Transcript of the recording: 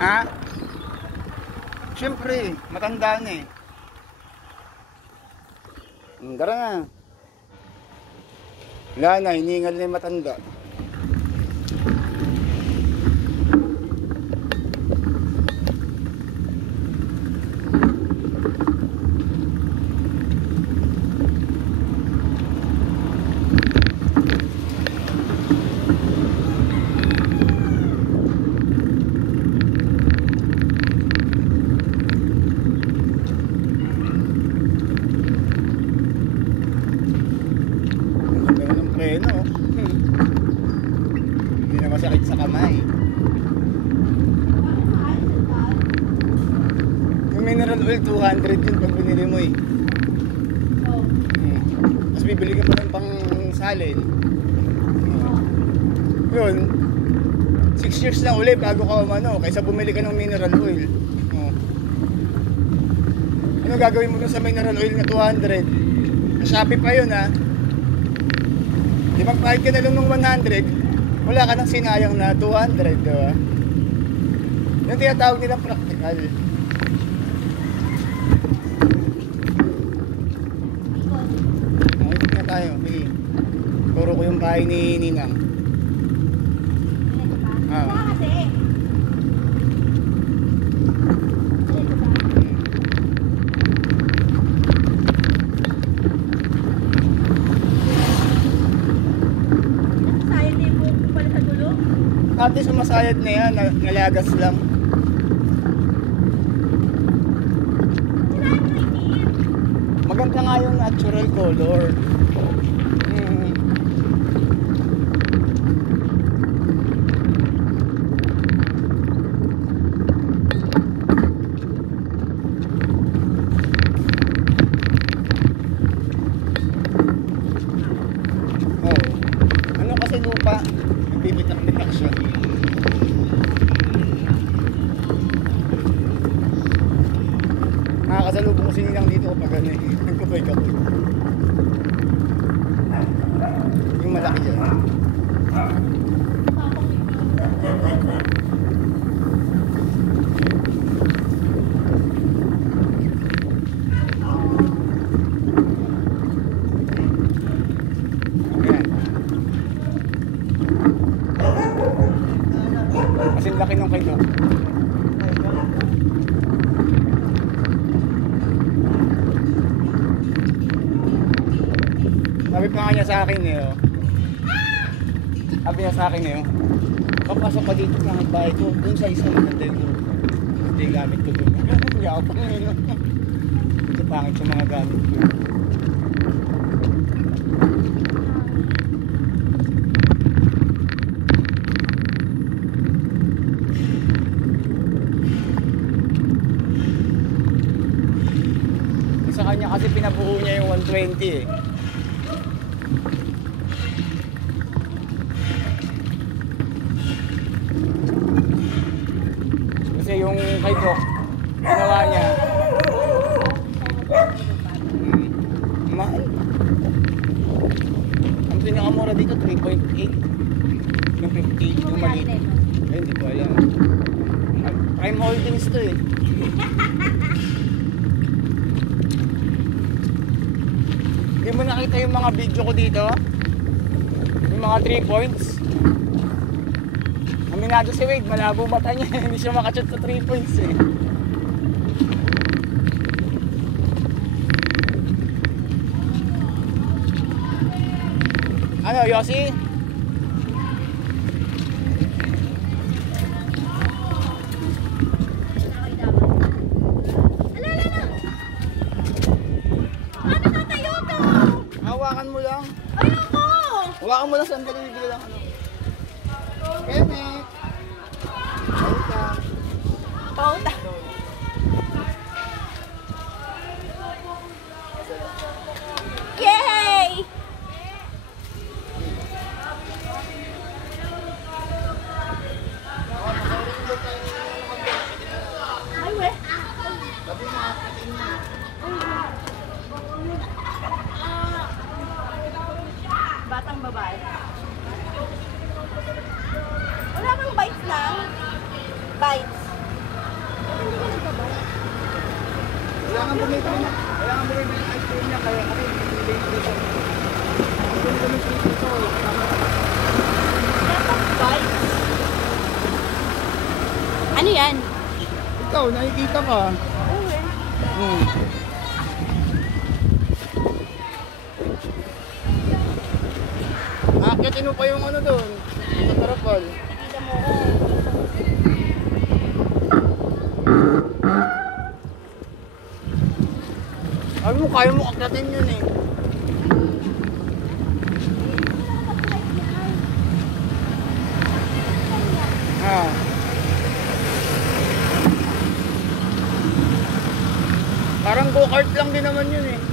Ha? Siyempre, matanda na eh. Tara na. Wala na, hiningal na yung matanda. Hindi na masakit sa kamay. Yung mineral oil 200 yun pag binili mo eh. Tapos bibili ka pa ng pang salin. Yun 6 years na uli bago ka umano kaysa bumili ka ng mineral oil. Ano gagawin mo dun sa mineral oil na 200? Sa Shopee pa yun ha. Di magpahid ka na lang ng 100, wala ka nang sinayang na 200, diba? Yung tinatawag nilang practical. Makikita na tayo, okay. Turo ko yung bahay ni Ninang. Ate, sumasayad na yan, nalagas lang. Maganda nga yung natural color. Ano kasi lupa? Bibitak-bitak siya. Nakakasalubong ko sinilang dito kapag ano eh. Nagkabay-kabay. Yung malaki dyan. Kasi laki nung kayo. Sabi pa nga niya sa akin eh, oh. Sabi niya sa akin eh, oh. Papasok pa dito ng bahay ko, dun sa isang maganda yung grupo. Hindi gamit ko dun. Hindi ako pa ngayon. Ito pangit sa mga gamit ko. Sa kanya kasi pinabuo niya yung 120 eh. Kasi yung kay Doc, ginawa niya mahal. Ang pinakamura dito 3.8. Yung 50, yung maliit. Ay, hindi ko alam. Prime Holdings to eh. Hindi mo nakita yung mga video ko dito? Yung mga 3 points. Aminado si Wade, malabo mata niya. Hindi siya makachot sa 3 points eh. Ano, Yossi? Hawakan mo lang. Ayoko! Hawakan mo lang sandali, bibili lang ano. Kemet! Pauta. Pauta. Yay! Ay, we. Batang babae. Wala kang bites lang. Bites. Wala kang bumibili ng ice cream niya, kaya kami hindi dito. Ang ganda ng sweet ito. Bike. Ano yan? Ikaw, nakikita ka. Hmm. Akitin mo pa yung ano doon. Sa tarapal. Nakita mo ko. Alam mo, kaya mo akitin yun eh. Ah. Parang go-kart lang din naman yun eh.